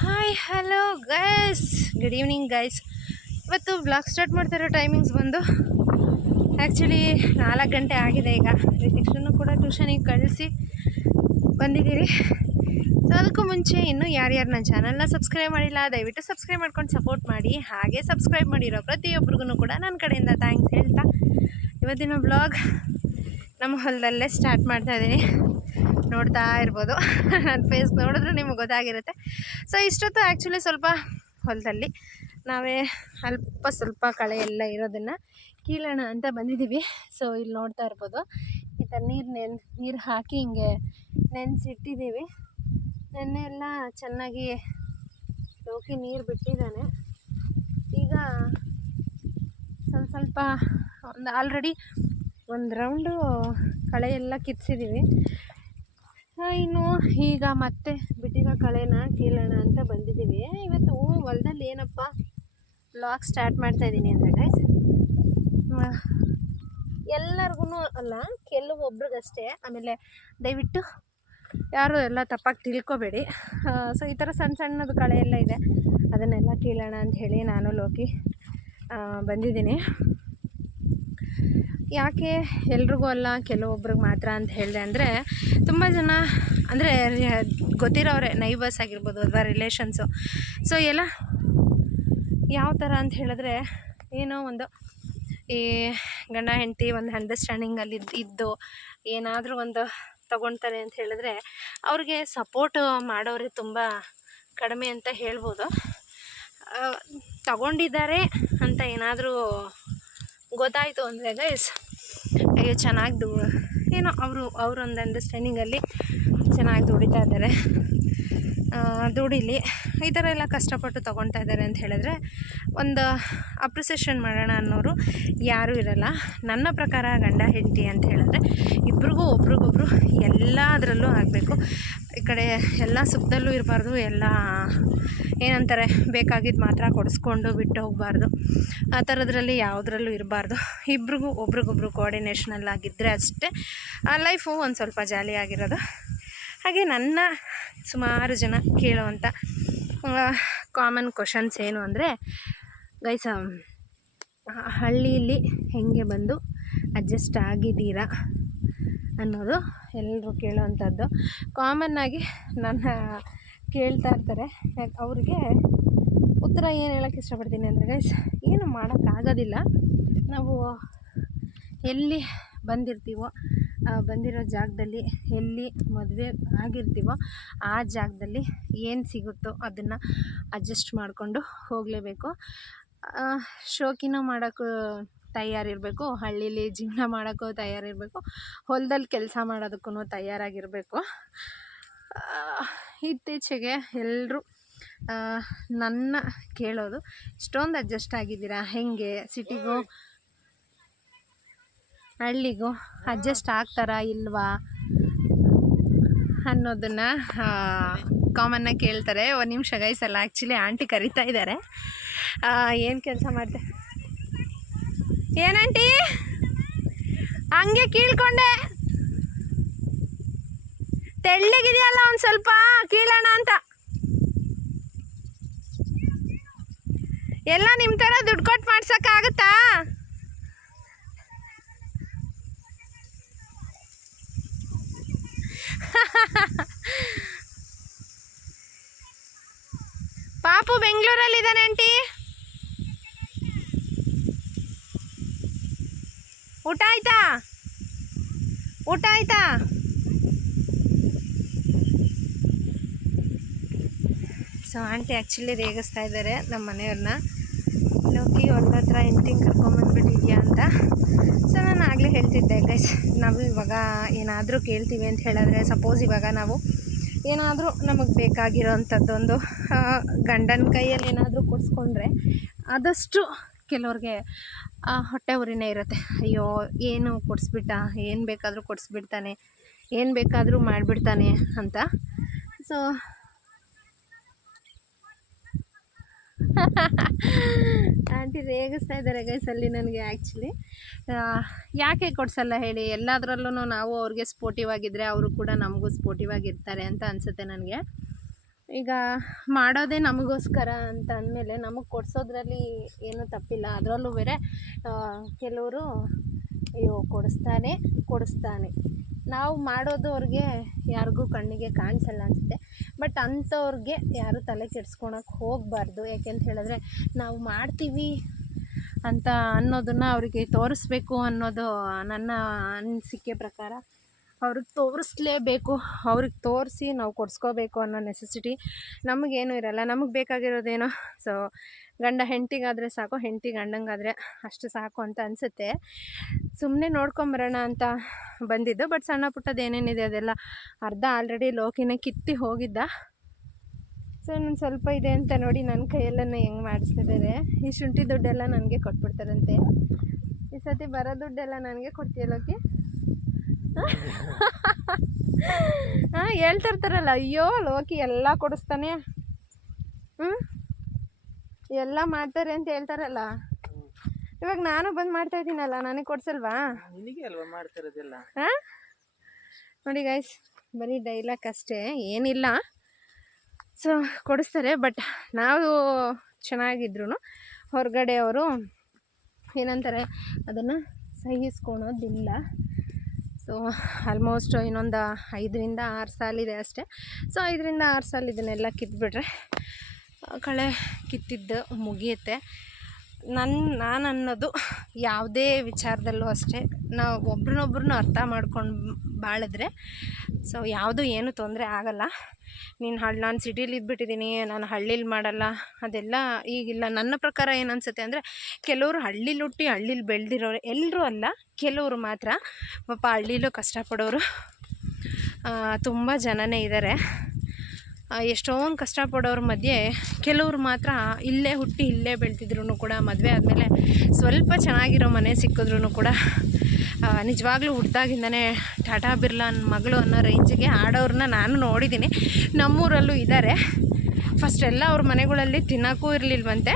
Hi hello guys, good evening guys. ಇವತ್ತು blog start ಮಾಡ್ತಿರೋ timings ಬಂದು ಆ್ಯಕ್ಚುಲಿ 4 ಗಂಟೆ ಆಗಿದೆ. ಈಗ ರಿತಿಕ್ಷನ್ನು ಕೂಡ ಟ್ಯೂಷನಿಗೆ ಕಳಿಸಿ ಬಂದಿದ್ದೀರಿ. ಸೊ ಅದಕ್ಕೂ ಮುಂಚೆ ಇನ್ನೂ ಯಾರ್ಯಾರು ನನ್ನ ಚಾನಲ್ನ ಸಬ್ಸ್ಕ್ರೈಬ್ ಮಾಡಿಲ್ಲ ದಯವಿಟ್ಟು ಸಬ್ಸ್ಕ್ರೈಬ್ ಮಾಡ್ಕೊಂಡು ಸಪೋರ್ಟ್ ಮಾಡಿ. ಹಾಗೆ ಸಬ್ಸ್ಕ್ರೈಬ್ ಮಾಡಿರೋ ಪ್ರತಿಯೊಬ್ಬರಿಗೂ ಕೂಡ ನನ್ನ ಕಡೆಯಿಂದ ಥ್ಯಾಂಕ್ಸ್ ಹೇಳ್ತಾ ಇವತ್ತಿನ ಬ್ಲಾಗ್ ನಮ್ಮ ಹೊಲದಲ್ಲೇ ಸ್ಟಾರ್ಟ್ ಮಾಡ್ತಾಯಿದ್ದೀನಿ. ನೋಡ್ತಾ ಇರ್ಬೋದು, ನನ್ನ ಫೇಸ್ ನೋಡಿದ್ರೆ ನಿಮಗೆ ಗೊತ್ತಾಗಿರುತ್ತೆ. ಸೊ ಇಷ್ಟೊತ್ತು ಆ್ಯಕ್ಚುಲಿ ಸ್ವಲ್ಪ ಹೊಲದಲ್ಲಿ ನಾವೇ ಸ್ವಲ್ಪ ಕಳೆ ಎಲ್ಲ ಇರೋದನ್ನು ಕೀಳೋಣ ಅಂತ ಬಂದಿದ್ದೀವಿ. ಸೊ ಇಲ್ಲಿ ನೋಡ್ತಾ ಇರ್ಬೋದು, ಈ ಥರ ನೀರು ಹಾಕಿ ಹಿಂಗೆ ನೆನೆಸಿಟ್ಟಿದ್ದೀವಿ. ನೆನ್ನೆ ಎಲ್ಲ ಚೆನ್ನಾಗಿ ಲೋಕಿ ನೀರು ಬಿಟ್ಟಿದ್ದಾನೆ. ಈಗ ಸ್ವಲ್ಪ ಆಲ್ರೆಡಿ ಒಂದು ರೌಂಡು ಕಳೆ ಎಲ್ಲ ಕಿತ್ಸಿದ್ದೀವಿ. ಇನ್ನು ಈಗ ಮತ್ತೆ ಬಿಟ್ಟಿರೋ ಕಳೆನ ಕೀಳೋಣ ಅಂತ ಬಂದಿದ್ದೀವಿ. ಇವತ್ತು ಹೊಲದಲ್ಲಿ ಏನಪ್ಪ ವ್ಲಾಗ್ ಸ್ಟಾರ್ಟ್ ಮಾಡ್ತಾಯಿದ್ದೀನಿ ಅಂದರೆ ಗೈಸ್, ಎಲ್ಲರಿಗೂ ಅಲ್ಲ, ಕೆಲವೊಬ್ರಿಗಷ್ಟೇ. ಆಮೇಲೆ ದಯವಿಟ್ಟು ಯಾರು ಎಲ್ಲ ತಪ್ಪಾಗಿ ತಿಳ್ಕೊಬೇಡಿ. ಸೊ ಈ ಥರ ಸಣ್ಣದು ಕಳೆ ಎಲ್ಲ ಇದೆ, ಅದನ್ನೆಲ್ಲ ಕೀಳೋಣ ಅಂತ ಹೇಳಿ ನಾನು ಲೋಕಿ ಬಂದಿದ್ದೀನಿ. ಯಾಕೆ ಎಲ್ರಿಗೂ ಅಲ್ಲ ಕೆಲವೊಬ್ರಿಗೆ ಮಾತ್ರ ಅಂತ ಹೇಳಿದೆ ಅಂದರೆ, ತುಂಬ ಜನ ಅಂದರೆ ಗೊತ್ತಿರೋರೆ, ನೈಬರ್ಸ್ ಆಗಿರ್ಬೋದು ಅಥವಾ ರಿಲೇಷನ್ಸು. ಸೊ ಎಲ್ಲ ಯಾವ ಥರ ಅಂತ ಹೇಳಿದ್ರೆ, ಏನೋ ಒಂದು ಈ ಗಂಡ ಹೆಂಡತಿ ಒಂದು ಅಂಡರ್ಸ್ಟ್ಯಾಂಡಿಂಗಲ್ಲಿ ಇದ್ದು ಏನಾದರೂ ಒಂದು ತಗೊಳ್ತಾರೆ ಅಂತ ಹೇಳಿದ್ರೆ ಅವ್ರಿಗೆ ಸಪೋರ್ಟ್ ಮಾಡೋರೆ ತುಂಬ ಕಡಿಮೆ ಅಂತ ಹೇಳ್ಬೋದು. ತಗೊಂಡಿದ್ದಾರೆ ಅಂತ ಏನಾದರೂ ಗೊತ್ತಾಯಿತು ಅಂದರೆ ಗೈಸ್, ಅಯ್ಯೋ ಚೆನ್ನಾಗಿ ಏನೋ ಅವರೊಂದು ಅಂಡರ್ಸ್ಟ್ಯಾಂಡಿಂಗಲ್ಲಿ ಚೆನ್ನಾಗಿ ದುಡಿತಾ ಇದ್ದಾರೆ, ದುಡಿಲಿ. ಈ ಥರ ಎಲ್ಲ ಕಷ್ಟಪಟ್ಟು ತೊಗೊಳ್ತಾ ಇದ್ದಾರೆ ಅಂತ ಹೇಳಿದ್ರೆ ಒಂದು ಅಪ್ರಿಸಿಯೇಷನ್ ಮಾಡೋಣ ಅನ್ನೋರು ಯಾರೂ ಇರಲ್ಲ. ನನ್ನ ಪ್ರಕಾರ ಗಂಡ ಹೆಂಡತಿ ಅಂತ ಹೇಳಿದ್ರೆ ಇಬ್ರಿಗೂ ಒಬ್ರಿಗೊಬ್ರು ಎಲ್ಲದರಲ್ಲೂ ಆಗಬೇಕು. ಈ ಕಡೆ ಎಲ್ಲ ಸುಖದಲ್ಲೂ ಇರಬಾರ್ದು, ಎಲ್ಲ ಏನಂತಾರೆ ಬೇಕಾಗಿದ್ದು ಮಾತ್ರ ಕೊಡಿಸ್ಕೊಂಡು ಬಿಟ್ಟು ಹೋಗಬಾರ್ದು. ಆ ಥರದ್ರಲ್ಲಿ ಯಾವುದ್ರಲ್ಲೂ ಇರಬಾರ್ದು. ಇಬ್ರಿಗೂ ಒಬ್ರಿಗೊಬ್ರು ಕೋಆರ್ಡಿನೇಷನಲ್ಲಾಗಿದ್ದರೆ ಅಷ್ಟೇ ಲೈಫು ಒಂದು ಸ್ವಲ್ಪ ಜಾಲಿಯಾಗಿರೋದು. ಹಾಗೆ ನನ್ನ ಸುಮಾರು ಜನ ಕೇಳುವಂಥ ಕಾಮನ್ ಕ್ವಶನ್ಸ್ ಏನು ಅಂದರೆ, ಗೈಸ್ ಹಳ್ಳಿಯಲ್ಲಿ ಹೇಗೆ ಬಂದು ಅಡ್ಜಸ್ಟ್ ಆಗಿದ್ದೀರಾ ಅನ್ನೋದು ಎಲ್ಲರೂ ಕೇಳೋವಂಥದ್ದು. ಕಾಮನ್ನಾಗಿ ನನ್ನ ಕೇಳ್ತಾ ಇರ್ತಾರೆ. ಅವ್ರಿಗೆ ಉತ್ತರ ಏನು ಹೇಳೋಕ್ಕೆ ಇಷ್ಟಪಡ್ತೀನಿ ಅಂದರೆ ಗೈಸ್, ಏನು ಮಾಡೋಕ್ಕಾಗೋದಿಲ್ಲ. ನಾವು ಎಲ್ಲಿ ಬಂದಿರ್ತೀವೋ, ಬಂದಿರೋ ಜಾಗದಲ್ಲಿ ಎಲ್ಲಿ ಮದುವೆ ಆಗಿರ್ತೀವೋ ಆ ಜಾಗದಲ್ಲಿ ಏನು ಸಿಗುತ್ತೋ ಅದನ್ನು ಅಡ್ಜಸ್ಟ್ ಮಾಡಿಕೊಂಡು ಹೋಗಲೇಬೇಕು. ಶೋಕಿನೂ ಮಾಡೋಕ್ಕೂ ತಯಾರಿರಬೇಕು, ಹಳ್ಳೀಲಿ ಜೀವನ ಮಾಡೋಕ್ಕೂ ತಯಾರಿರಬೇಕು, ಹೊಲದಲ್ಲಿ ಕೆಲಸ ಮಾಡೋದಕ್ಕೂ ತಯಾರಾಗಿರಬೇಕು. ಇತ್ತೀಚೆಗೆ ಎಲ್ಲರೂ ನನ್ನ ಕೇಳೋದು, ಇಷ್ಟೊಂದು ಅಡ್ಜಸ್ಟ್ ಆಗಿದ್ದೀರಾ, ಹೆಂಗೆ ಸಿಟಿಗೂ ಹಳ್ಳಿಗೂ ಅಡ್ಜಸ್ಟ್ ಆಗ್ತಾರಾ ಇಲ್ವಾ ಅನ್ನೋದನ್ನು ಕಾಮನ್ನಾಗಿ ಕೇಳ್ತಾರೆ. ಒಂದು ನಿಮಿಷ ಗೈಸ್, ಅಲ್ಲ ಆ್ಯಕ್ಚುಲಿ ಆಂಟಿ ಕರಿತಾ ಇದ್ದಾರೆ. ಏನು ಕೆಲಸ ಮಾಡ್ತೆ ಏನಂಟಿ, ಹಂಗೆ ಕೀಳ್ಕೊಂಡೆ, ತೆಳ್ಳಗಿದೆಯಲ್ಲ ಒಂದು ಸ್ವಲ್ಪ ಕೀಳೋಣ ಅಂತ. ಎಲ್ಲ ನಿಮ್ಮ ಥರ ದುಡ್ಡು ಕೊಟ್ಟು ಮಾಡ್ಸೋಕ್ಕಾಗುತ್ತಾ? ಪಾಪು ಬೆಂಗಳೂರಲ್ಲಿದ್ದಾನೆ ಆಂಟಿ. ಊಟ ಆಯ್ತಾ? ಸೊ ಆಂಟಿ ಆ್ಯಕ್ಚುಲಿ ರೇಗಿಸ್ತಾ ಇದ್ದಾರೆ ನಮ್ಮ ಮನೆಯವ್ರನ್ನ. ಲೋಕಿ ಹೊಲ್ದ ಹತ್ರ ಹೆಂಡ್ತಿಂಗೆ ಕರ್ಕೊಂಬಂದ್ಬಿಟ್ಟಿದ್ಯಾ ಅಂತ. ಸೊ ನಾನು ಆಗಲೇ ಹೇಳ್ತಿದ್ದೆ ಗೈಸ್, ನಾವು ಇವಾಗ ಏನಾದರೂ ಕೇಳ್ತೀವಿ ಅಂತ ಹೇಳಿದ್ರೆ, ಸಪೋಸ್ ಇವಾಗ ನಾವು ಏನಾದರೂ ನಮಗೆ ಬೇಕಾಗಿರೋವಂಥದ್ದೊಂದು ಗಂಡನ ಕೈಯಲ್ಲಿ ಏನಾದರೂ ಕೊಡಿಸ್ಕೊಂಡ್ರೆ ಆದಷ್ಟು ಕೆಲವ್ರಿಗೆ ಹೊಟ್ಟೆ ಉರಿನೇ ಇರುತ್ತೆ. ಅಯ್ಯೋ ಏನು ಕೊಡಿಸ್ಬಿಟ್ಟ, ಏನು ಬೇಕಾದರೂ ಕೊಡಿಸ್ಬಿಡ್ತಾನೆ, ಏನು ಬೇಕಾದರೂ ಮಾಡಿಬಿಡ್ತಾನೆ ಅಂತ. ಸೊ ಆಂಟಿ ರೇಗಿಸ್ತಾ ಇದ್ದಾರೆ ಗೈಸ್ ಅಲ್ಲಿ ನನಗೆ. ಆ್ಯಕ್ಚುಲಿ ಯಾಕೆ ಕೊಡಿಸಲ್ಲ ಹೇಳಿ, ಎಲ್ಲದರಲ್ಲೂ ನಾವು ಅವ್ರಿಗೆ ಸ್ಪೋರ್ಟಿವ್ ಆಗಿದ್ದರೆ ಅವರು ಕೂಡ ನಮಗೂ ಸ್ಪೋರ್ಟಿವ್ ಆಗಿರ್ತಾರೆ ಅಂತ ಅನಿಸುತ್ತೆ ನನಗೆ. ಈಗ ಮಾಡೋದೇ ನಮಗೋಸ್ಕರ ಅಂತ ಅಂದಮೇಲೆ ನಮಗೆ ಕೊಡಿಸೋದ್ರಲ್ಲಿ ಏನೂ ತಪ್ಪಿಲ್ಲ. ಅದರಲ್ಲೂ ಬೇರೆ ಕೆಲವರು ಅಯ್ಯೋ ಕೊಡಿಸ್ತಾನೆ ನಾವು ಮಾಡೋದು ಅವ್ರಿಗೆ ಯಾರಿಗೂ ಕಣ್ಣಿಗೆ ಕಾಣಿಸಲ್ಲ ಅನಿಸುತ್ತೆ. ಬಟ್ ಅಂಥವ್ರಿಗೆ ಯಾರೂ ತಲೆ ಕೆಡಿಸ್ಕೊಳಕ್ಕೆ ಹೋಗಬಾರ್ದು. ಯಾಕೆಂತ ಹೇಳಿದ್ರೆ ನಾವು ಮಾಡ್ತೀವಿ ಅಂತ ಅನ್ನೋದನ್ನು ಅವರಿಗೆ ತೋರಿಸ್ಬೇಕು ಅನ್ನೋದು ನನ್ನ ಅನಿಸಿಕೆ ಪ್ರಕಾರ. ಅವ್ರಿಗೆ ತೋರಿಸ್ಲೇಬೇಕು, ಅವ್ರಿಗೆ ತೋರಿಸಿ ನಾವು ಕೊಡಿಸ್ಕೋಬೇಕು ಅನ್ನೋ ನೆಸೆಸಿಟಿ ನಮಗೇನು ಇರಲ್ಲ. ನಮಗೆ ಬೇಕಾಗಿರೋದೇನೋ ಸೊ ಗಂಡ ಹೆಂಡತಿಗಾದರೆ ಸಾಕು, ಹೆಂಡತಿ ಗಂಡಂಗಾದರೆ ಅಷ್ಟು ಸಾಕು ಅಂತ ಅನಿಸುತ್ತೆ. ಸುಮ್ಮನೆ ನೋಡ್ಕೊಂಬರೋಣ ಅಂತ ಬಂದಿದ್ದು. ಬಟ್ ಸಣ್ಣ ಪುಟ್ಟದ್ದು ಏನೇನಿದೆ ಅದೆಲ್ಲ ಅರ್ಧ ಆಲ್ರೆಡಿ ಲೋಕಿನ ಕಿತ್ತಿ ಹೋಗಿದ್ದ. ಸೊ ಇನ್ನೊಂದು ಸ್ವಲ್ಪ ಇದೆ ಅಂತ ನೋಡಿ ನನ್ನ ಕೈಯೆಲ್ಲನೇ ಹೆಂಗೆ ಮಾಡಿಸ್ತಿದ್ದಾರೆ. ಈ ಶುಂಠಿ ದುಡ್ಡೆಲ್ಲ ನನಗೆ ಕೊಟ್ಬಿಡ್ತಾರಂತೆ. ಈ ಸತಿ ಬರೋ ದುಡ್ಡೆಲ್ಲ ನನಗೆ ಕೊಡ್ತೀಯ ಲೋಕಿ? ಹಾಂ, ಹೇಳ್ತಿರ್ತಾರಲ್ಲ, ಅಯ್ಯೋ ಲೋಕಿ ಎಲ್ಲ ಕೊಡಿಸ್ತಾನೆ, ಎಲ್ಲ ಮಾಡ್ತಾರೆ ಅಂತ ಹೇಳ್ತಾರಲ್ಲ. ಇವಾಗ ನಾನು ಬಂದು ಮಾಡ್ತಾ ಇದ್ದೀನಲ್ಲ, ನನಗೆ ಕೊಡ್ಸಲ್ವಾ? ಹಾಂ ನೋಡಿ ಗೈಸ್, ಬರೀ ಡೈಲಾಗ್ ಅಷ್ಟೇ, ಏನಿಲ್ಲ. ಸೊ ಕೊಡಿಸ್ತಾರೆ. ಬಟ್ ನಾವು ಚೆನ್ನಾಗಿದ್ರು ಹೊರಗಡೆ ಅವರು ಏನಂತಾರೆ ಅದನ್ನು ಸಹಿಸ್ಕೊಳೋದಿಲ್ಲ. ಸೊ ಆಲ್ಮೋಸ್ಟ್ ಇನ್ನೊಂದು 5ರಿಂದ 6 ಸಾಲಿದೆ ಅಷ್ಟೇ. ಸೊ 5ರಿಂದ 6 ಸಾಲು ಇದನ್ನೆಲ್ಲ ಕಿತ್ಬಿಟ್ರೆ ಕಳೆ ಕಿತ್ತಿದ್ದು ಮುಗಿಯುತ್ತೆ. ನಾನು ಅನ್ನೋದು ಯಾವುದೇ ವಿಚಾರದಲ್ಲೂ ಅಷ್ಟೇ, ನಾವು ಒಬ್ರನ್ನೊಬ್ರನ್ನ ಅರ್ಥ ಮಾಡ್ಕೊಂಡು ಬಾಳಿದ್ರೆ ಸೊ ಯಾವುದು ಏನು ತೊಂದರೆ ಆಗಲ್ಲ. ನಾನು ಸಿಟೀಲಿ ಇದ್ಬಿಟ್ಟಿದ್ದೀನಿ, ನಾನು ಹಳ್ಳೀಲಿ ಮಾಡಲ್ಲ, ಅದೆಲ್ಲ ಈಗಿಲ್ಲ. ನನ್ನ ಪ್ರಕಾರ ಏನು ಅನಿಸುತ್ತೆ ಅಂದರೆ, ಕೆಲವರು ಹಳ್ಳೀಲಿ ಹುಟ್ಟಿ ಹಳ್ಳೀಲಿ ಬೆಳೆದಿರೋರು, ಎಲ್ಲರೂ ಅಲ್ಲ, ಕೆಲವರು ಮಾತ್ರ ಪಾಪ ಹಳ್ಳೀಲೂ ಕಷ್ಟಪಡೋರು ತುಂಬ ಜನನೇ ಇದ್ದಾರೆ. ಎಷ್ಟೊಂದು ಕಷ್ಟಪಡೋರ ಮಧ್ಯೆ ಕೆಲವ್ರು ಮಾತ್ರ ಇಲ್ಲೇ ಹುಟ್ಟಿ ಇಲ್ಲೇ ಬೆಳೆದಿದ್ರು ಕೂಡ ಮದುವೆ ಆದಮೇಲೆ ಸ್ವಲ್ಪ ಚೆನ್ನಾಗಿರೋ ಮನೆ ಸಿಕ್ಕಿದ್ರೂ ಕೂಡ ನಿಜವಾಗ್ಲೂ ಹುಡ್ದಾಗಿಂದನೇ ಟಾಟಾ ಬಿರ್ಲಾ ಮಗಳು ಅನ್ನೋ ರೇಂಜಿಗೆ ಆಡೋರನ್ನ ನಾನು ನೋಡಿದ್ದೀನಿ. ನಮ್ಮೂರಲ್ಲೂ ಇದ್ದಾರೆ. ಫಸ್ಟೆಲ್ಲ ಅವ್ರ ಮನೆಗಳಲ್ಲಿ ತಿನ್ನೋಕ್ಕೂ ಇರಲಿಲ್ವಂತೆ,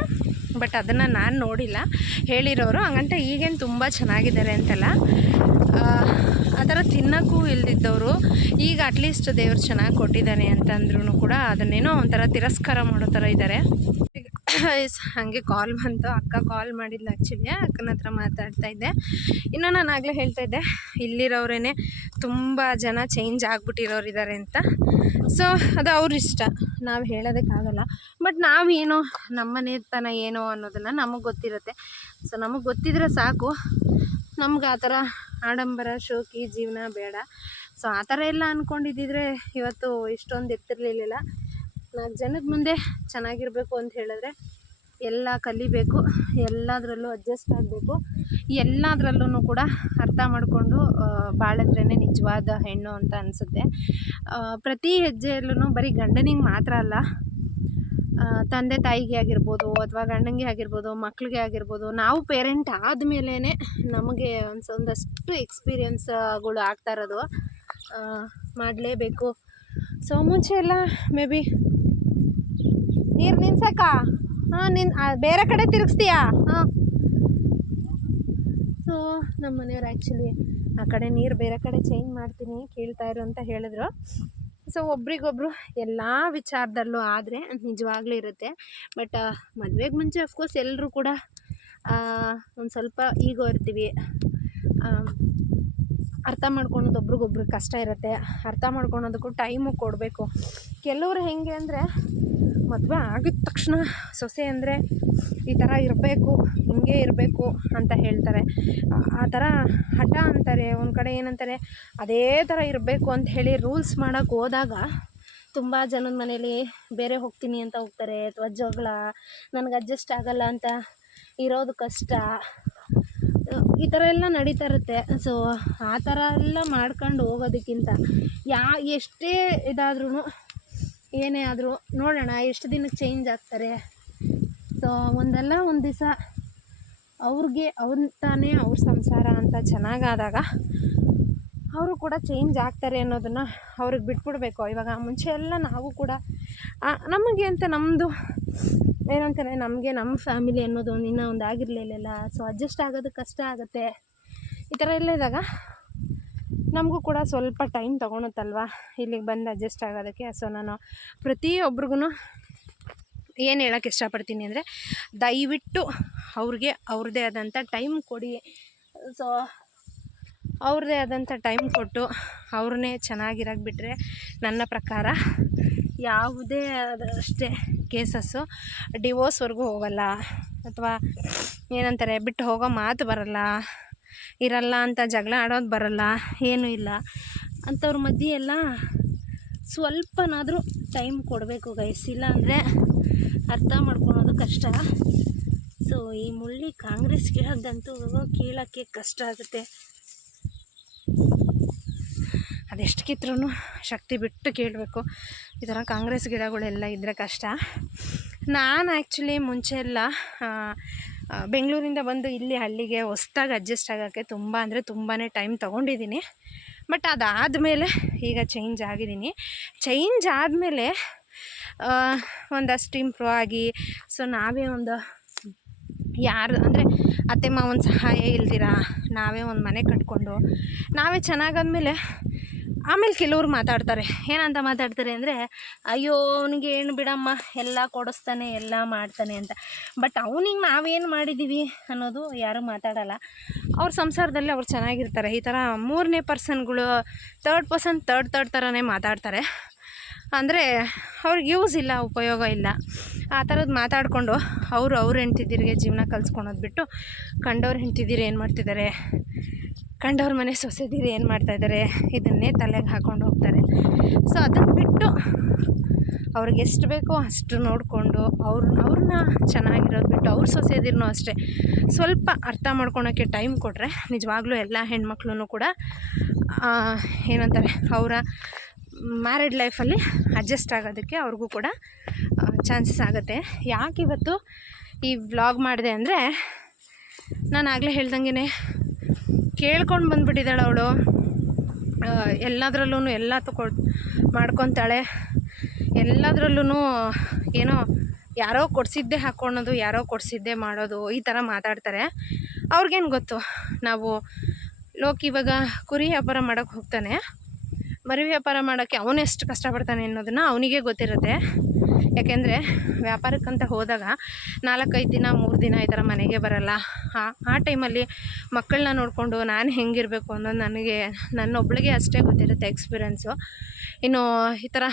ಬಟ್ ಅದನ್ನು ನಾನು ನೋಡಿಲ್ಲ, ಹೇಳಿರೋರು. ಹಂಗಂತ ಈಗೇನು ತುಂಬ ಚೆನ್ನಾಗಿದ್ದಾರೆ ಅಂತಲ್ಲ, ಆ ಥರ ತಿನ್ನೋಕ್ಕೂ ಇಲ್ದಿದ್ದವರು ಈಗ ಅಟ್ಲೀಸ್ಟ್ ದೇವ್ರು ಚೆನ್ನಾಗಿ ಕೊಟ್ಟಿದ್ದಾನೆ ಅಂತಂದ್ರೂ ಕೂಡ ಅದನ್ನೇನೋ ಒಂಥರ ತಿರಸ್ಕಾರ ಮಾಡೋ ಥರ ಇದ್ದಾರೆ. ಹಾಗೆ ಕಾಲ್ ಬಂತು, ಅಕ್ಕ ಕಾಲ್ ಮಾಡಿದ್ಲು. ಆ್ಯಕ್ಚುಲಿ ಅಕ್ಕನ ಹತ್ರ ಮಾತಾಡ್ತಾ ಇದ್ದೆ. ಇನ್ನು ನಾನು ಆಗಲೇ ಹೇಳ್ತಾ ಇದ್ದೆ, ಇಲ್ಲಿರೋರೇ ತುಂಬ ಜನ ಚೇಂಜ್ ಆಗಿಬಿಟ್ಟಿರೋರಿದ್ದಾರೆ ಅಂತ. ಸೊ ಅದು ಅವ್ರ ಇಷ್ಟ, ನಾವು ಹೇಳೋದಕ್ಕಾಗಲ್ಲ. ಬಟ್ ನಾವೇನೋ ನಮ್ಮನೆತನ ಏನೋ ಅನ್ನೋದನ್ನು ನಮಗೆ ಗೊತ್ತಿರುತ್ತೆ. ಸೊ ನಮಗೆ ಗೊತ್ತಿದ್ರೆ ಸಾಕು, ನಮ್ಗೆ ಆ ಥರ ಆಡಂಬರ ಶೋಕಿ ಜೀವನ ಬೇಡ. ಸೊ ಆ ಥರ ಎಲ್ಲ ಅಂದ್ಕೊಂಡಿದ್ದಿದ್ರೆ ಇವತ್ತು ಇಷ್ಟೊಂದು ಎತ್ತಿರಲಿಲ್ಲ. 4 ಜನದ ಮುಂದೆ ಚೆನ್ನಾಗಿರಬೇಕು ಅಂತ ಹೇಳಿದ್ರೆ ಎಲ್ಲ ಕಲಿಬೇಕು, ಎಲ್ಲದರಲ್ಲೂ ಅಡ್ಜಸ್ಟ್ ಆಗಬೇಕು, ಎಲ್ಲದರಲ್ಲೂ ಕೂಡ ಅರ್ಥ ಮಾಡಿಕೊಂಡು ಬಾಳಿದ್ರೇ ನಿಜವಾದ ಹೆಣ್ಣು ಅಂತ ಅನಿಸುತ್ತೆ. ಪ್ರತಿ ಹೆಜ್ಜೆಯಲ್ಲೂ ಬರೀ ಗಂಡನಿಗೆ ಮಾತ್ರ ಅಲ್ಲ, ತಂದೆ ತಾಯಿಗೆ ಆಗಿರ್ಬೋದು, ಅಥವಾ ಗಂಡನಿಗೆ ಆಗಿರ್ಬೋದು, ಮಕ್ಕಳಿಗೆ ಆಗಿರ್ಬೋದು, ನಾವು ಪೇರೆಂಟ್ ಆದಮೇಲೇ ನಮಗೆ ಒಂದಷ್ಟು ಎಕ್ಸ್ಪೀರಿಯನ್ಸ್ಗಳು ಆಗ್ತಾ ಇರೋದು. ಮಾಡಲೇಬೇಕು. ಸೊ ಮುಂಚೆ ಎಲ್ಲ ಮೇ ಬಿ ನೀರು ನಿನ್ಸಕ್ಕ, ಹಾಂ ಬೇರೆ ಕಡೆ ತಿರುಗಿಸ್ತೀಯಾ? ಹಾಂ. ಸೊ ನಮ್ಮ ಮನೆಯವ್ರು ಆ್ಯಕ್ಚುಲಿ ಆ ಕಡೆ ನೀರು ಬೇರೆ ಕಡೆ ಚೇಂಜ್ ಮಾಡ್ತೀನಿ ಕೇಳ್ತಾಯಿರು ಅಂತ ಹೇಳಿದ್ರು. ಸೊ ಒಬ್ರಿಗೊಬ್ರು ಎಲ್ಲ ವಿಚಾರದಲ್ಲೂ ಆದರೆ ನಿಜವಾಗ್ಲೂ ಇರುತ್ತೆ. ಬಟ್ ಮದುವೆಗೆ ಮುಂಚೆ ಅಫ್ಕೋರ್ಸ್ ಎಲ್ಲರೂ ಕೂಡ ಒಂದು ಸ್ವಲ್ಪ ಈಗೋ ಇರ್ತೀವಿ. ಅರ್ಥ ಮಾಡ್ಕೊಳೋದು ಒಬ್ರಿಗೊಬ್ರು ಕಷ್ಟ ಇರುತ್ತೆ. ಅರ್ಥ ಮಾಡ್ಕೊಳೋದಕ್ಕೂ ಟೈಮು ಕೊಡಬೇಕು. ಕೆಲವರು ಹೆಂಗೆ ಅಂದರೆ, ಮದುವೆ ಆಗಿದ ತಕ್ಷಣ ಸೊಸೆ ಅಂದರೆ ಈ ಥರ ಇರಬೇಕು, ಹಿಂಗೆ ಇರಬೇಕು ಅಂತ ಹೇಳ್ತಾರೆ. ಆ ಥರ ಹಠ ಅಂತಾರೆ. ಒಂದು ಕಡೆ ಏನಂತಾರೆ, ಅದೇ ಥರ ಇರಬೇಕು ಅಂತ ಹೇಳಿ ರೂಲ್ಸ್ ಮಾಡೋಕ್ಕೆ ಹೋದಾಗ ತುಂಬ ಜನದ ಮನೇಲಿ ಬೇರೆ ಹೋಗ್ತೀನಿ ಅಂತ ಹೋಗ್ತಾರೆ, ಅಥವಾ ಜಗಳ, ನನಗೆ ಅಡ್ಜಸ್ಟ್ ಆಗಲ್ಲ ಅಂತ ಇರೋದು ಕಷ್ಟ, ಈ ಥರ ಎಲ್ಲ ನಡೀತಾ ಇರುತ್ತೆ. ಸೊ ಆ ಥರ ಎಲ್ಲ ಮಾಡ್ಕೊಂಡು ಹೋಗೋದಕ್ಕಿಂತ ಎಷ್ಟೇ ಇದಾದ್ರೂ ಏನೇ ಆದರೂ ನೋಡೋಣ ಎಷ್ಟು ದಿನಕ್ಕೆ ಚೇಂಜ್ ಆಗ್ತಾರೆ. ಸೊ ಒಂದಲ್ಲ ಒಂದು ದಿವಸ ಅವ್ರ ತಾನೇ ಅವ್ರ ಸಂಸಾರ ಅಂತ ಚೆನ್ನಾಗಾದಾಗ ಅವರು ಕೂಡ ಚೇಂಜ್ ಆಗ್ತಾರೆ ಅನ್ನೋದನ್ನು ಅವ್ರಿಗೆ ಬಿಟ್ಬಿಡ್ಬೇಕು. ಇವಾಗ ಮುಂಚೆ ಎಲ್ಲ ನಾವು ಕೂಡ ನಮಗೆ ಅಂತ ನಮ್ಮದು ಏನಂತಾರೆ, ನಮಗೆ ನಮ್ಮ ಫ್ಯಾಮಿಲಿ ಅನ್ನೋದು ಇನ್ನೂ ಒಂದು ಆಗಿರಲಿಲ್ಲ. ಸೊ ಅಡ್ಜಸ್ಟ್ ಆಗೋದು ಕಷ್ಟ ಆಗುತ್ತೆ. ಈ ಥರ ಎಲ್ಲ ಇದ್ದಾಗ ನಮಗೂ ಕೂಡ ಸ್ವಲ್ಪ ಟೈಮ್ ತೊಗೊಳುತ್ತಲ್ವ ಇಲ್ಲಿಗೆ ಬಂದು ಅಡ್ಜಸ್ಟ್ ಆಗೋದಕ್ಕೆ. ಸೊ ನಾನು ಪ್ರತಿಯೊಬ್ರಿಗೂ ಏನು ಹೇಳೋಕ್ಕೆ ಇಷ್ಟಪಡ್ತೀನಿ ಅಂದರೆ, ದಯವಿಟ್ಟು ಅವ್ರಿಗೆ ಅವ್ರದ್ದೇ ಆದಂಥ ಟೈಮ್ ಕೊಡಿ. ಸೊ ಅವ್ರದ್ದೇ ಆದಂಥ ಟೈಮ್ ಕೊಟ್ಟು ಅವ್ರನ್ನೇ ಚೆನ್ನಾಗಿರೋಕ್ಕೆ ಬಿಟ್ಟರೆ ನನ್ನ ಪ್ರಕಾರ ಯಾವುದೇ ಅಷ್ಟೇ ಕೇಸಸ್ಸು ಡಿವೋರ್ಸ್ವರೆಗೂ ಹೋಗಲ್ಲ, ಅಥವಾ ಏನಂತಾರೆ ಬಿಟ್ಟು ಹೋಗೋ ಮಾತು ಇರಲ್ಲ ಅಂತ ಜಗಳ ಆಡೋದು ಬರಲ್ಲ, ಏನೂ ಇಲ್ಲ. ಅಂಥವ್ರ ಮಧ್ಯೆ ಎಲ್ಲ ಸ್ವಲ್ಪನಾದರೂ ಟೈಮ್ ಕೊಡಬೇಕು ಗೈಸ್, ಇಲ್ಲ ಅಂದರೆ ಅರ್ಥ ಮಾಡ್ಕೊಳೋದು ಕಷ್ಟ. ಸೊ ಈ ಮುಳ್ಳಿ ಕಾಂಗ್ರೆಸ್ ಗಿಡದಂತೂ ಕೀಳೋಕ್ಕೆ ಕಷ್ಟ ಆಗುತ್ತೆ. ಅದೆಷ್ಟು ಕಿತ್ರೂ ಶಕ್ತಿ ಬಿಟ್ಟು ಕೇಳಬೇಕು. ಈ ಥರ ಕಾಂಗ್ರೆಸ್ ಗಿಡಗಳೆಲ್ಲ ಇದ್ದರೆ ಕಷ್ಟ. ನಾನು ಆ್ಯಕ್ಚುಲಿ ಮುಂಚೆ ಎಲ್ಲ ಬೆಂಗಳೂರಿಂದ ಬಂದು ಇಲ್ಲಿ ಹಳ್ಳಿಗೆ ಹೊಸ್ದಾಗಿ ಅಡ್ಜಸ್ಟ್ ಆಗೋಕ್ಕೆ ತುಂಬ ಅಂದರೆ ತುಂಬಾ ಟೈಮ್ ತೊಗೊಂಡಿದ್ದೀನಿ. ಬಟ್ ಅದಾದಮೇಲೆ ಈಗ ಚೇಂಜ್ ಆಗಿದ್ದೀನಿ. ಚೇಂಜ್ ಆದಮೇಲೆ ಒಂದಷ್ಟು ಇಂಪ್ರೂವ್ ಆಗಿ, ಸೊ ನಾವೇ ಒಂದು ಯಾರು ಅಂದರೆ ಅತ್ತೆ ಮಾವನ ಸಹಾಯ ಇಲ್ದಿರ ನಾವೇ ಒಂದು ಮನೆ ಕಟ್ಕೊಂಡು ನಾವೇ ಚೆನ್ನಾಗಾದ್ಮೇಲೆ ಆಮೇಲೆ ಕೆಲವ್ರು ಮಾತಾಡ್ತಾರೆ. ಏನಂತ ಮಾತಾಡ್ತಾರೆ ಅಂದರೆ, ಅಯ್ಯೋ ಅವನಿಗೆ ಏನು ಬಿಡಮ್ಮ, ಎಲ್ಲ ಕೊಡಿಸ್ತಾನೆ, ಎಲ್ಲ ಮಾಡ್ತಾನೆ ಅಂತ. ಬಟ್ ಅವನಿಗೆ ನಾವೇನು ಮಾಡಿದ್ದೀವಿ ಅನ್ನೋದು ಯಾರೂ ಮಾತಾಡೋಲ್ಲ. ಅವ್ರ ಸಂಸಾರದಲ್ಲಿ ಅವ್ರು ಚೆನ್ನಾಗಿರ್ತಾರೆ. ಈ ಥರ ಮೂರನೇ ಪರ್ಸನ್ಗಳು ಥರ್ಡ್ ಥರನೇ ಮಾತಾಡ್ತಾರೆ. ಅಂದರೆ ಅವ್ರಿಗೆ ಯೂಸ್ ಇಲ್ಲ, ಉಪಯೋಗ ಇಲ್ಲ. ಆ ಥರದ್ದು ಮಾತಾಡಿಕೊಂಡು ಅವ್ರ ಹೆಂಡ್ತಿದಿರಿಗೆ ಜೀವನ ಕಲಿಸ್ಕೊಳೋದು ಬಿಟ್ಟು ಕಂಡವ್ರ ಹೆಂಡ್ತಿದಿರು ಏನು ಮಾಡ್ತಿದ್ದಾರೆ, ಕಂಡವ್ರ ಮನೆ ಸೊಸೆದಿರು ಏನು ಮಾಡ್ತಾಯಿದ್ದಾರೆ, ಇದನ್ನೇ ತಲೆಗೆ ಹಾಕ್ಕೊಂಡು ಹೋಗ್ತಾರೆ. ಸೊ ಅದನ್ನು ಬಿಟ್ಟು ಅವ್ರಿಗೆ ಎಷ್ಟು ಬೇಕೋ ಅಷ್ಟು ನೋಡಿಕೊಂಡು ಅವ್ರನ್ನ ಚೆನ್ನಾಗಿರೋದು ಬಿಟ್ಟು ಅವ್ರ ಸೊಸೆದಿರನ್ನೂ ಅಷ್ಟೇ ಸ್ವಲ್ಪ ಅರ್ಥ ಮಾಡ್ಕೊಳೋಕ್ಕೆ ಟೈಮ್ ಕೊಟ್ಟರೆ ನಿಜವಾಗ್ಲೂ ಎಲ್ಲ ಹೆಣ್ಮಕ್ಳು ಕೂಡ ಏನಂತಾರೆ ಅವರ ಮ್ಯಾರಿಡ್ ಲೈಫಲ್ಲಿ ಅಡ್ಜಸ್ಟ್ ಆಗೋದಕ್ಕೆ ಅವ್ರಿಗೂ ಕೂಡ ಚಾನ್ಸಸ್ ಆಗುತ್ತೆ. ಯಾಕೆ ಇವತ್ತು ಈ ವ್ಲಾಗ್ ಮಾಡಿದೆ ಅಂದರೆ, ನಾನು ಆಗಲೇ ಹೇಳ್ದಂಗೆ ಕೇಳ್ಕೊಂಡು ಬಂದುಬಿಟ್ಟಿದ್ದಾಳೆ ಅವಳು. ಎಲ್ಲದರಲ್ಲೂ ಎಲ್ಲ ಮಾಡ್ಕೊತಾಳೆ. ಎಲ್ಲದರಲ್ಲೂ ಏನೋ ಯಾರೋ ಕೊಡಿಸಿದ್ದೇ ಹಾಕ್ಕೊಳೋದು, ಯಾರೋ ಕೊಡಿಸಿದ್ದೇ ಮಾಡೋದು, ಈ ಥರ ಮಾತಾಡ್ತಾರೆ. ಅವ್ರಿಗೇನು ಗೊತ್ತು, ನಾವು ಲೋಕ ಇವಾಗ ಕುರಿ ವ್ಯಾಪಾರ ಮಾಡೋಕ್ಕೆ ಹೋಗ್ತಾನೆ, ಮರಿ ವ್ಯಾಪಾರ ಮಾಡೋಕ್ಕೆ ಅವನೆಷ್ಟು ಕಷ್ಟಪಡ್ತಾನೆ ಅನ್ನೋದನ್ನು ಅವನಿಗೆ ಗೊತ್ತಿರುತ್ತೆ. ಯಾಕೆಂದರೆ ವ್ಯಾಪಾರಕ್ಕಂತ ಹೋದಾಗ 4-5 ದಿನ 3 ದಿನ ಈ ಥರ ಮನೆಗೆ ಬರಲ್ಲ. ಆ ಟೈಮಲ್ಲಿ ಮಕ್ಕಳನ್ನ ನೋಡಿಕೊಂಡು ನಾನು ಹೆಂಗಿರಬೇಕು ಅನ್ನೋದು ನನ್ನೊಬ್ಳಿಗೆ ಅಷ್ಟೇ ಗೊತ್ತಿರುತ್ತೆ ಎಕ್ಸ್ಪೀರಿಯೆನ್ಸು. ಇನ್ನು ಈ ಥರ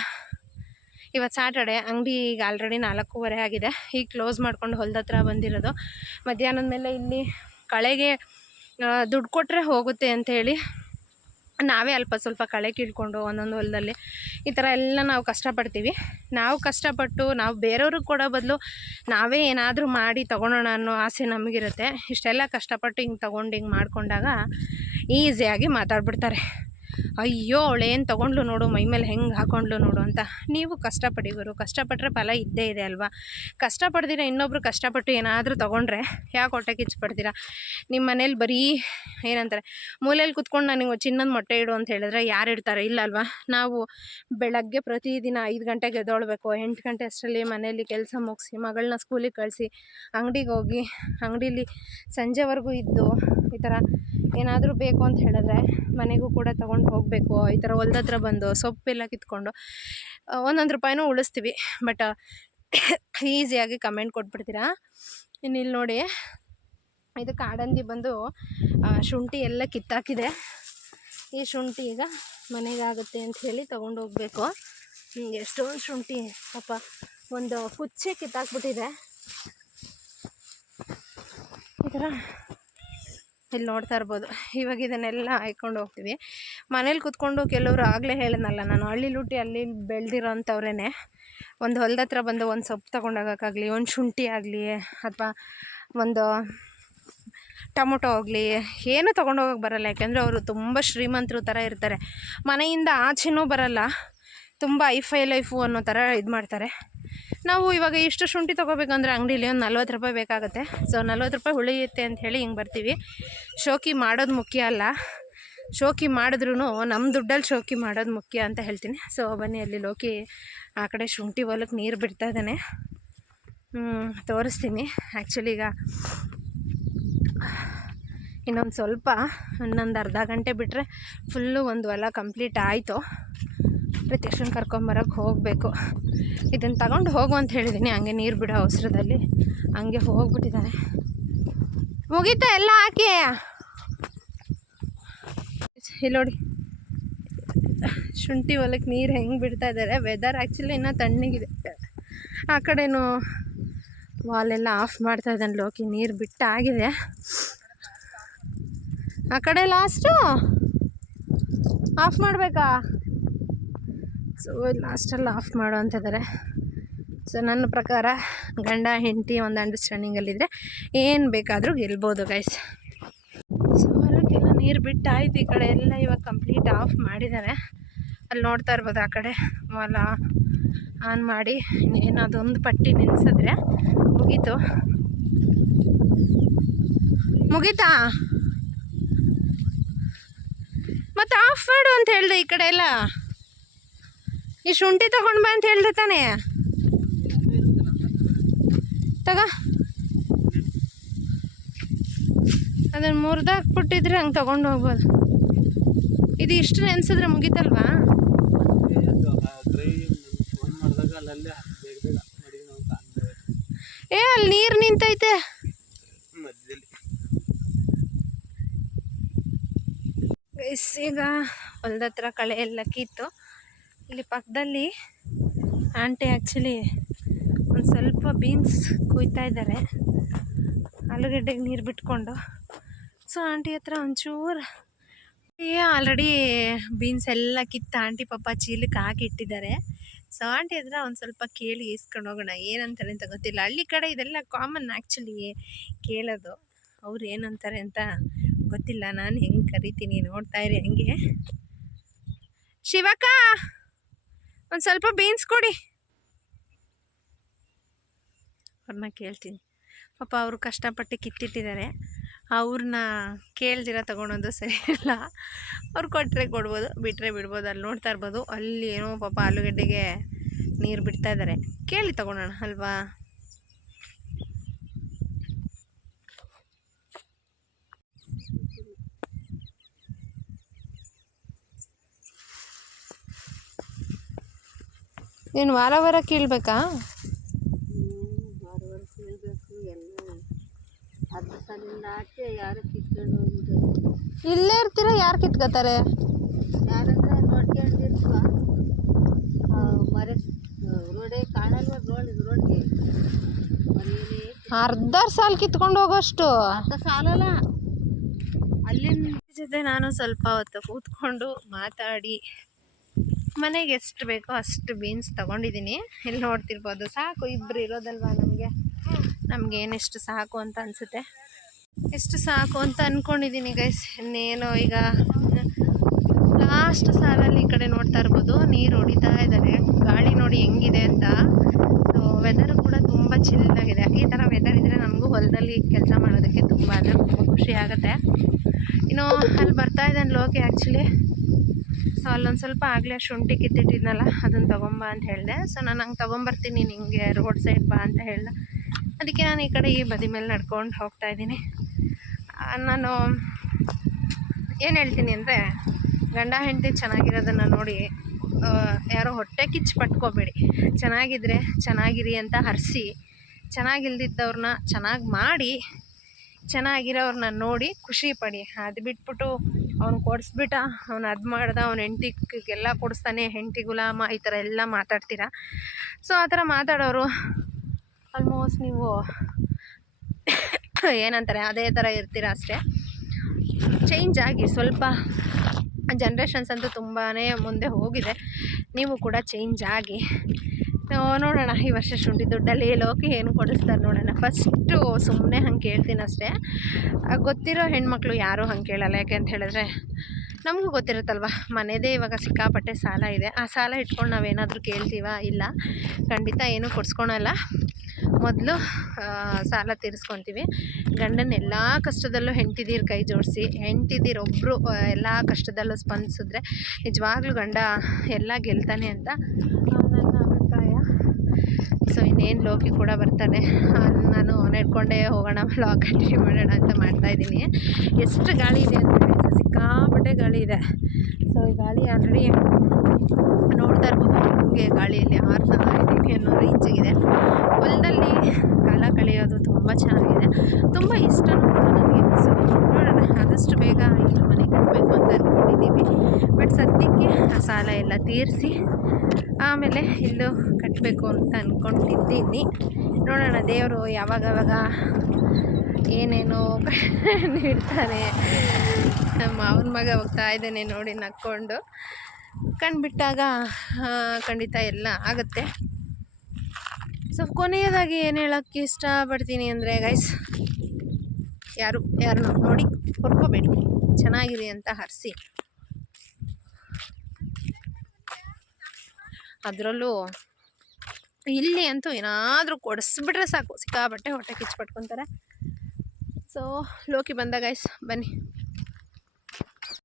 ಇವತ್ತು ಸ್ಯಾಟರ್ಡೆ, ಅಂಗಡಿ ಈಗ ಆಲ್ರೆಡಿ 4:15 ಆಗಿದೆ. ಈಗ ಕ್ಲೋಸ್ ಮಾಡ್ಕೊಂಡು ಹೊಲದ ಹತ್ರ ಬಂದಿರೋದು. ಮಧ್ಯಾಹ್ನದ ಮೇಲೆ ಇಲ್ಲಿ ಕಳೆಗೆ ದುಡ್ಡು ಕೊಟ್ಟರೆ ಹೋಗುತ್ತೆ ಅಂಥೇಳಿ ನಾವೇ ಅಲ್ಪ ಸ್ವಲ್ಪ ಕಳೆ ಕೀಳ್ಕೊಂಡು ಒಂದೊಂದು ಹೊಲದಲ್ಲಿ ಈ ಥರ ಎಲ್ಲ ನಾವು ಕಷ್ಟಪಡ್ತೀವಿ. ನಾವು ಕಷ್ಟಪಟ್ಟು ನಾವು ಬೇರೆಯವ್ರಿಗೆ ಕೊಡೋ ಬದಲು ನಾವೇ ಏನಾದರೂ ಮಾಡಿ ತೊಗೊಳೋಣ ಅನ್ನೋ ಆಸೆ ನಮಗಿರುತ್ತೆ. ಇಷ್ಟೆಲ್ಲ ಕಷ್ಟಪಟ್ಟು ಹಿಂಗೆ ತೊಗೊಂಡು ಹಿಂಗೆ ಮಾಡಿಕೊಂಡಾಗ ಈಸಿಯಾಗಿ ಮಾತಾಡ್ಬಿಡ್ತಾರೆ, ಅಯ್ಯೋ ಅವಳೇನು ತೊಗೊಂಡ್ಲು ನೋಡು, ಮೈ ಮೇಲೆ ಹೆಂಗೆ ಹಾಕೊಂಡ್ಲು ನೋಡು ಅಂತ. ನೀವು ಕಷ್ಟಪಡಿ ಗುರು, ಕಷ್ಟಪಟ್ಟರೆ ಫಲ ಇದ್ದೇ ಇದೆ ಅಲ್ವಾ. ಕಷ್ಟಪಡ್ದಿರ ಇನ್ನೊಬ್ರು ಕಷ್ಟಪಟ್ಟು ಏನಾದರೂ ತೊಗೊಂಡ್ರೆ ಯಾಕೆ ಹೊಟ್ಟೆ ಕಿಚ್ಚು ನಿಮ್ಮ ಮನೇಲಿ ಬರೀ ಏನಂತಾರೆ ಮೂಲೆಯಲ್ಲಿ ಕುತ್ಕೊಂಡು ನನಗೆ ಚಿನ್ನದ ಮೊಟ್ಟೆ ಇಡು ಅಂತ ಹೇಳಿದ್ರೆ ಯಾರು ಇಡ್ತಾರೆ? ಇಲ್ಲ ಅಲ್ವಾ. ನಾವು ಬೆಳಗ್ಗೆ ಪ್ರತಿದಿನ 5 ಗಂಟೆಗೆ ಎದ್ದೇಳಬೇಕು, 8 ಗಂಟೆ ಅಷ್ಟರಲ್ಲಿ ಮನೆಯಲ್ಲಿ ಕೆಲಸ ಮುಗಿಸಿ ಮಗಳನ್ನ ಸ್ಕೂಲಿಗೆ ಕಳಿಸಿ ಅಂಗಡಿಗೆ ಹೋಗಿ ಅಂಗಡೀಲಿ ಸಂಜೆವರೆಗೂ ಇದ್ದು ಈ ಥರ ಏನಾದರೂ ಬೇಕು ಅಂತ ಹೇಳಿದ್ರೆ ಮನೆಗೂ ಕೂಡ ತೊಗೊಂಡು ಹೋಗಬೇಕು. ಈ ಥರ ಹೊಲ್ದ ಹತ್ರ ಬಂದು ಸೊಪ್ಪೆಲ್ಲ ಕಿತ್ಕೊಂಡು ಒಂದೊಂದು ರೂಪಾಯಿನೂ ಉಳಿಸ್ತೀವಿ. ಬಟ್ ಈಸಿಯಾಗಿ ಕಮೆಂಟ್ ಕೊಟ್ಬಿಡ್ತೀರಾ. ಇನ್ನು ಇಲ್ಲಿ ನೋಡಿ, ಇದು ಕಾಡಂದಿ ಬಂದು ಶುಂಠಿ ಎಲ್ಲ ಕಿತ್ತಾಕಿದೆ. ಈ ಶುಂಠಿ ಈಗ ಮನೆಗಾಗುತ್ತೆ ಅಂತ ಹೇಳಿ ತೊಗೊಂಡು ಹೋಗಬೇಕು. ಎಷ್ಟೊಂದು ಶುಂಠಿ ಪಾಪ ಒಂದು ಕುಚ್ಚೆ ಕಿತ್ತಾಕ್ಬಿಟ್ಟಿದೆ. ಈ ಥರ ಇಲ್ಲಿ ನೋಡ್ತಾ ಇರ್ಬೋದು. ಇವಾಗ ಇದನ್ನೆಲ್ಲ ಹಾಯ್ಕೊಂಡು ಹೋಗ್ತೀವಿ. ಮನೇಲಿ ಕೂತ್ಕೊಂಡು ಕೆಲವರು ಆಗಲೇ ಹೇಳಿದ್ನಲ್ಲ ನಾನು, ಹಳ್ಳಿ ಲುಟ್ಟಿ ಅಲ್ಲಿ ಬೆಳೆದಿರೋ ಅಂಥವ್ರೇ ಒಂದು ಹೊಲದ ಹತ್ರ ಬಂದು ಒಂದು ಸೊಪ್ಪು ತೊಗೊಂಡೋಗೋಕ್ಕಾಗಲಿ, ಒಂದು ಶುಂಠಿ ಆಗಲಿ, ಅಥವಾ ಒಂದು ಟೊಮೊಟೊ ಆಗಲಿ ಏನೂ ತೊಗೊಂಡೋಗೋಕ್ಕೆ ಬರೋಲ್ಲ. ಯಾಕೆಂದರೆ ಅವರು ತುಂಬ ಶ್ರೀಮಂತರು ಥರ ಇರ್ತಾರೆ. ಮನೆಯಿಂದ ಆಚೆನೂ ಬರೋಲ್ಲ, ತುಂಬ ಐಫೈ ಲೈಫು ಅನ್ನೋ ಥರ ಇದು ಮಾಡ್ತಾರೆ. ನಾವು ಇವಾಗ ಇಷ್ಟು ಶುಂಠಿ ತೊಗೋಬೇಕಂದ್ರೆ ಅಂಗಡೀಲಿ ಒಂದು 40 ರೂಪಾಯಿ ಬೇಕಾಗುತ್ತೆ. ಸೊ 40 ರೂಪಾಯಿ ಉಳಿಯುತ್ತೆ ಅಂತ ಹೇಳಿ ಹಿಂಗೆ ಬರ್ತೀವಿ. ಶೋಕಿ ಮಾಡೋದು ಮುಖ್ಯ ಅಲ್ಲ, ಶೋಕಿ ಮಾಡಿದ್ರೂ ನಮ್ಮ ದುಡ್ಡಲ್ಲಿ ಶೋಕಿ ಮಾಡೋದು ಮುಖ್ಯ ಅಂತ ಹೇಳ್ತೀನಿ. ಸೊ ಬನ್ನಿ, ಅಲ್ಲಿ ಲೋಕಿ ಆ ಕಡೆ ಶುಂಠಿ ಹೊಲಕ್ಕೆ ನೀರು ಬಿಡ್ತಾ ಇದ್ದಾನೆ, ತೋರಿಸ್ತೀನಿ. ಆ್ಯಕ್ಚುಲಿ ಈಗ ಇನ್ನೊಂದು ಸ್ವಲ್ಪ ಇನ್ನೊಂದು ಅರ್ಧ ಗಂಟೆ ಬಿಟ್ಟರೆ ಫುಲ್ಲು ಒಂದು ಹೊಲ ಕಂಪ್ಲೀಟ್ ಆಯಿತು. ಪ್ರತ್ಯಕ್ಷನ ಕರ್ಕೊಂಬರೋಕ್ಕೆ ಹೋಗಬೇಕು. ಇದನ್ನು ತಗೊಂಡು ಹೋಗು ಅಂತ ಹೇಳಿದ್ದೀನಿ. ಹಂಗೆ ನೀರು ಬಿಡೋ ಅವಸರದಲ್ಲಿ ಹಂಗೆ ಹೋಗ್ಬಿಟ್ಟಿದ್ದಾನೆ. ಮುಗೀತಾ ಎಲ್ಲ ಹಾಕಿ. ಇಲ್ಲಿ ನೋಡಿ ಶುಂಠಿ ಹೊಲಕ್ಕೆ ನೀರು ಹೆಂಗೆ ಬಿಡ್ತಾ ಇದ್ದಾರೆ. ವೆದರ್ ಆ್ಯಕ್ಚುಲಿ ಇನ್ನೂ ತಣ್ಣಗಿದೆ. ಆ ಕಡೆನೂ ವಾಲೆಲ್ಲ ಆಫ್ ಮಾಡ್ತಾ ಇದ್ದಾನೆ ಲೋಕಿ. ನೀರು ಬಿಟ್ಟಾಗಿದೆ. ಆ ಕಡೆ ಲಾಸ್ಟು ಆಫ್ ಮಾಡಬೇಕಾ? ಸೊ ಲಾಸ್ಟಲ್ಲಿ ಆಫ್ ಮಾಡು ಅಂತಿದ್ದಾರೆ. ಸೊ ನನ್ನ ಪ್ರಕಾರ ಗಂಡ ಹೆಂಡತಿ ಒಂದು ಅಂಡರ್ಸ್ಟ್ಯಾಂಡಿಂಗಲ್ಲಿದ್ದರೆ ಏನು ಬೇಕಾದರೂ ಗೆಲ್ಬೋದು ಗೈಸ್. ಸೊ ಹೊಲಕ್ಕೆಲ್ಲ ನೀರು ಬಿಟ್ಟಾಯ್ತು. ಈ ಕಡೆ ಎಲ್ಲ ಇವಾಗ ಕಂಪ್ಲೀಟ್ ಆಫ್ ಮಾಡಿದ್ದಾರೆ. ಅಲ್ಲಿ ನೋಡ್ತಾ ಇರ್ಬೋದು ಆ ಕಡೆ ಹೊಲ ಆನ್ ಮಾಡಿ ಏನದೊಂದು ಪಟ್ಟಿ ನಿಲ್ಲಿಸಿದ್ರೆ ಮುಗೀತಾ. ಮತ್ತು ಆಫ್ ಮಾಡು ಅಂತ ಹೇಳ್ದೆ. ಈ ಕಡೆ ಎಲ್ಲ ಈ ಶುಂಠಿ ತಗೊಂಡು ಬಾ ಅಂತ ಹೇಳ್ದೆ ತಾನೇ. ತಗ ಅದನ್ನು ಮುರಿದಾಕ್ಬಿಟ್ಟಿದ್ರೆ ಹಂಗೆ ತೊಗೊಂಡು ಹೋಗ್ಬೋದು. ಇದು ಇಷ್ಟು ನೆನೆಸಿದ್ರೆ ಮುಗೀತಲ್ವಾ? ಏ ಅಲ್ಲಿ ನೀರು ನಿಂತೈತೆ. ಈಗ ಹೊಲ್ದ ಹತ್ರ ಕಳೆ ಎಲ್ಲ ಕಿತ್ತು ಇಲ್ಲಿ ಪಕ್ಕದಲ್ಲಿ ಆಂಟಿ ಆ್ಯಕ್ಚುಲಿ ಒಂದು ಸ್ವಲ್ಪ ಬೀನ್ಸ್ ಕುಯ್ತಾ ಇದ್ದಾರೆ ಆಲೂಗಡ್ಡೆಗೆ ನೀರು ಬಿಟ್ಕೊಂಡು. ಸೊ ಆಂಟಿ ಹತ್ರ ಒಂಚೂರು ಆಲ್ರೆಡಿ ಬೀನ್ಸ್ ಎಲ್ಲ ಕಿತ್ತು ಆಂಟಿ ಪಾಪ ಚೀಲಕ್ಕೆ ಹಾಕಿ ಇಟ್ಟಿದ್ದಾರೆ. ಸೊ ಆಂಟಿ ಹತ್ರ ಒಂದು ಸ್ವಲ್ಪ ಕೇಳಿ ಇಸ್ಕೊಂಡು ಹೋಗೋಣ ಏನಂತಾರೆ ಅಂತ ಗೊತ್ತಿಲ್ಲ. ಹಳ್ಳಿ ಕಡೆ ಇದೆಲ್ಲ ಕಾಮನ್ ಆ್ಯಕ್ಚುಲಿ ಕೇಳೋದು. ಅವ್ರು ಏನಂತಾರೆ ಅಂತ ಗೊತ್ತಿಲ್ಲ. ನಾನು ಹೆಂಗೆ ಕರಿತೀನಿ ನೋಡ್ತಾ ಇರಿ ಹಂಗೆ. ಶಿವಕ್ಕ ಒಂದು ಸ್ವಲ್ಪ ಬೀನ್ಸ್ ಕೊಡಿ. ಅವ್ರನ್ನ ಕೇಳ್ತೀನಿ. ಪಾಪ ಅವರು ಕಷ್ಟಪಟ್ಟು ಕಿತ್ತಿಟ್ಟಿದ್ದಾರೆ. ಅವ್ರನ್ನ ಕೇಳ್ದಿರ ತೊಗೊಳೋದು ಸರಿ ಇಲ್ಲ. ಅವ್ರು ಕೊಟ್ಟರೆ ಕೊಡ್ಬೋದು, ಬಿಟ್ಟರೆ ಬಿಡ್ಬೋದು. ಅಲ್ಲಿ ನೋಡ್ತಾ ಇರ್ಬೋದು ಅಲ್ಲಿ ಏನೋ ಪಾಪ ಆಲೂಗಡ್ಡೆಗೆ ನೀರು ಬಿಡ್ತಾ ಇದ್ದಾರೆ. ಕೇಳಿ ತೊಗೊಳೋಣ ಅಲ್ವಾ? ನೀನು ವಾರ ವಾರ ಕೀಳ್ಬೇಕಾ? ವಾರ ವಾರ ಕೀಳ್ಬೇಕು. ಎಲ್ಲ ಅರ್ಧ ಸಾಲಿಂದ ಆಚೆ ಯಾರು ಕಿತ್ಕೊಂಡು ಹೋಗ್ಬಿಟ್ಟು ಇಲ್ಲೇ ಇರ್ತೀರ? ಯಾರು ಕಿತ್ಕೋತಾರೆ? ಯಾರಂದ್ರೆ ನೋಡ್ಕೊಂಡಿರ್ತೀವ. ಮರ ರೋಡೇ ಕಾಣಲ್ವ? ರೋಡ್ಗೆ ಮನೆಯಲ್ಲಿ ಅರ್ಧ ಸಾಲು ಕಿತ್ಕೊಂಡು ಹೋಗೋಷ್ಟು. ಅರ್ಧ ಸಾಲಲ್ಲ. ಅಲ್ಲಿಂದ ಜೊತೆ ನಾನು ಸ್ವಲ್ಪ ಹೊತ್ತು ಕೂತ್ಕೊಂಡು ಮಾತಾಡಿ ಮನೆಗೆ ಎಷ್ಟು ಬೇಕೋ ಅಷ್ಟು ಬೀನ್ಸ್ ತೊಗೊಂಡಿದ್ದೀನಿ. ಇಲ್ಲಿ ನೋಡ್ತಿರ್ಬೋದು. ಸಾಕು, ಇಬ್ಬರು ಇರೋದಲ್ವ ನಮಗೆ ಏನೆಷ್ಟು ಸಾಕು ಅಂತ ಅನಿಸುತ್ತೆ. ಎಷ್ಟು ಸಾಕು ಅಂತ ಅಂದ್ಕೊಂಡಿದ್ದೀನಿ ಗೈಸ್. ಇನ್ನೇನು ಈಗ ಲಾಸ್ಟ್ ಸಾಲಲ್ಲಿ ಈ ಕಡೆ ನೋಡ್ತಾ ಇರ್ಬೋದು ನೀರು ಹೊಡಿತಾ ಇದ್ದಾರೆ. ಗಾಳಿ ನೋಡಿ ಹೆಂಗಿದೆ ಅಂತ. ಸೊ ವೆದರ್ ಕೂಡ ತುಂಬ ಚಿಲ್ಲಾಗಿದೆ. ಈ ಥರ ವೆದರ್ ಇದ್ದರೆ ನಮಗೂ ಹೊಲದಲ್ಲಿ ಕೆಲಸ ಮಾಡೋದಕ್ಕೆ ತುಂಬ ಖುಷಿ ಆಗುತ್ತೆ. ಇನ್ನು ಅಲ್ಲಿ ಬರ್ತಾ ಇದ್ದಾನೆ ಲೋಕಿ ಆ್ಯಕ್ಚುಲಿ. ಸೊ ಅಲ್ಲೊಂದು ಸ್ವಲ್ಪ ಆಗಲೇ ಶುಂಠಿ ಕಿತ್ತಿಟ್ಟಿದ್ನಲ್ಲ ಅದನ್ನು ತೊಗೊಂಬ ಅಂತ ಹೇಳಿದೆ. ಸೊ ನಾನು ಹಂಗೆ ತೊಗೊಂಬರ್ತೀನಿ ನಿಮಗೆ ರೋಡ್ ಸೈಡ್ ಬಾ ಅಂತ ಹೇಳ್ದೆ. ಅದಕ್ಕೆ ನಾನು ಈ ಕಡೆ ಈ ಬದಿ ಮೇಲೆ ನಡ್ಕೊಂಡು ಹೋಗ್ತಾ ಇದ್ದೀನಿ. ನಾನು ಏನು ಹೇಳ್ತೀನಿ ಅಂದರೆ ಗಂಡ ಹೆಂಡತಿ ಚೆನ್ನಾಗಿರೋದನ್ನು ನೋಡಿ ಯಾರೋ ಹೊಟ್ಟೆ ಕಿಚ್ಚು ಪಟ್ಕೋಬೇಡಿ. ಚೆನ್ನಾಗಿದ್ದರೆ ಚೆನ್ನಾಗಿರಿ ಅಂತ ಹರಿಸಿ, ಚೆನ್ನಾಗಿಲ್ದಿದ್ದವ್ರನ್ನ ಚೆನ್ನಾಗಿ ಮಾಡಿ, ಚೆನ್ನಾಗಿರೋರನ್ನ ನೋಡಿ ಖುಷಿ ಪಡಿ. ಅದು ಬಿಟ್ಬಿಟ್ಟು ಅವ್ನು ಕೊಡಿಸ್ಬಿಟ್ಟ, ಅವ್ನು ಅದು ಮಾಡ್ದೆ, ಅವ್ನು ಹೆಂಡ್ತಿಗೆಲ್ಲ ಕೊಡಿಸ್ತಾನೆ, ಹೆಂಡ್ತಿ ಗುಲಾಮ, ಈ ಥರ ಎಲ್ಲ ಮಾತಾಡ್ತೀರ. ಸೊ ಆ ಥರ ಮಾತಾಡೋರು ಆಲ್ಮೋಸ್ಟ್ ನೀವು ಏನಂತಾರೆ ಅದೇ ಥರ ಇರ್ತೀರ ಅಷ್ಟೇ. ಚೇಂಜ್ ಆಗಿ ಸ್ವಲ್ಪ. ಜನ್ರೇಷನ್ಸ್ ಅಂತೂ ತುಂಬಾ ಮುಂದೆ ಹೋಗಿದೆ. ನೀವು ಕೂಡ ಚೇಂಜ್ ಆಗಿ ನೋಡೋಣ. ಈ ವರ್ಷ ಶುಂಠಿ ದುಡ್ಡಲ್ಲಿ ಲೋಕಿ ಏನು ಕೊಡಿಸ್ತಾರೆ ನೋಡೋಣ. ಫಸ್ಟು ಸುಮ್ಮನೆ ಹಂಗೆ ಕೇಳ್ತೀನಿ ಅಷ್ಟೇ. ಗೊತ್ತಿರೋ ಹೆಣ್ಮಕ್ಳು ಯಾರೂ ಹಂಗೆ ಕೇಳಲ್ಲ. ಯಾಕೆ ಅಂತ ಹೇಳಿದ್ರೆ ನಮಗೂ ಗೊತ್ತಿರುತ್ತಲ್ವ, ಮನೆಯದೇ ಇವಾಗ ಸಿಕ್ಕಾಪಟ್ಟೆ ಸಾಲ ಇದೆ. ಆ ಸಾಲ ಇಟ್ಕೊಂಡು ನಾವೇನಾದರೂ ಕೇಳ್ತೀವ? ಇಲ್ಲ, ಖಂಡಿತ ಏನೂ ಕೊಡಿಸ್ಕೊಳಲ್ಲ. ಮೊದಲು ಸಾಲ ತೀರಿಸ್ಕೊತೀವಿ. ಗಂಡನ ಎಲ್ಲ ಕಷ್ಟದಲ್ಲೂ ಹೆಂಡ್ತಿದೀರು ಕೈ ಜೋಡಿಸಿ, ಹೆಂಡ್ತಿದೀರು ಒಬ್ಬರು ಎಲ್ಲ ಕಷ್ಟದಲ್ಲೂ ಸ್ಪಂದಿಸಿದ್ರೆ ನಿಜವಾಗ್ಲೂ ಗಂಡ ಎಲ್ಲ ಗೆಲ್ತಾನೆ ಅಂತ ನನ್ನ ಅಭಿಪ್ರಾಯ. ಸೊ ಇನ್ನೇನು ಲೋಕಿ ಕೂಡ ಬರ್ತಾನೆ. ನಾನು ನೆಡ್ಕೊಂಡೇ ಹೋಗೋಣ, ವ್ಲಾಗ್ ಕಂಟಿನ್ಯೂ ಮಾಡೋಣ ಅಂತ ಮಾಡ್ತಾಯಿದ್ದೀನಿ. ಎಷ್ಟು ಗಾಳಿ ಇದೆ ಅಂದರೆ ಸಿಕ್ಕಾಪಟ್ಟೆ ಗಾಳಿ ಇದೆ. ಸೊ ಈ ಗಾಳಿ ಆಲ್ರೆಡಿ ನೋಡ್ತಾ ಇರ್ಬೋದು, ಹಂಗೆ ಗಾಳಿಯಲ್ಲಿ ಹಾರ್ತಾ ಇದ್ದೀನಿ ಅನ್ನೋ ರೇಂಜಿಗಿದೆ. ಹೊಲದಲ್ಲಿ ಕಾಲ ಕಳೆಯೋದು ತುಂಬ ಚೆನ್ನಾಗಿದೆ, ತುಂಬ ಇಷ್ಟನೂ ಕೂಡ ನನಗೆ. ಸೊ ನೋಡೋಣ, ಆದಷ್ಟು ಬೇಗ ಇಲ್ಲಿ ಮನೆ ಕಟ್ಟಬೇಕು ಅಂತ ಅಂದ್ಕೊಂಡಿದ್ದೀವಿ. ಬಟ್ ಸದ್ಯಕ್ಕೆ ಆ ಸಾಲ ಎಲ್ಲ ತೀರಿಸಿ ಆಮೇಲೆ ಇಲ್ಲೂ ಕಟ್ಟಬೇಕು ಅಂತ ಅಂದ್ಕೊಂಡಿದ್ದೀನಿ. ನೋಡೋಣ ದೇವರು ಯಾವಾಗವಾಗ ಏನೇನೋ ನೀಡ್ತಾನೆ. ನಮ್ಮ ಅವನ ಮಗ ಹೋಗ್ತಾ ಇದ್ದಾನೆ ನೋಡಿ ನಕ್ಕೊಂಡು. ಕಂಡುಬಿಟ್ಟಾಗ ಖಂಡಿತ ಎಲ್ಲ ಆಗುತ್ತೆ. ಸೊ ಕೊನೆಯದಾಗಿ ಏನು ಹೇಳೋಕ್ಕೆ ಇಷ್ಟಪಡ್ತೀನಿ ಅಂದರೆ ಗೈಸ್, ಯಾರನ್ನೂ ನೋಡಿ ಹೊರ್ಕೋಬೇಡಿ, ಚೆನ್ನಾಗಿದೆ ಅಂತ ಹರಿಸಿ. ಅದರಲ್ಲೂ ಇಲ್ಲಿ ಅಂತೂ ಏನಾದರೂ ಕೊಡಿಸ್ಬಿಟ್ರೆ ಸಾಕು, ಸಿಕ್ಕಾಬಟ್ಟೆ ಹೊಟ್ಟೆ ಕಿಚ್ಚು ಪಟ್ಕೊತಾರೆ. ಸೊ ಲೋಕಿ ಬಂದ ಗೈಸ್, ಬನ್ನಿ.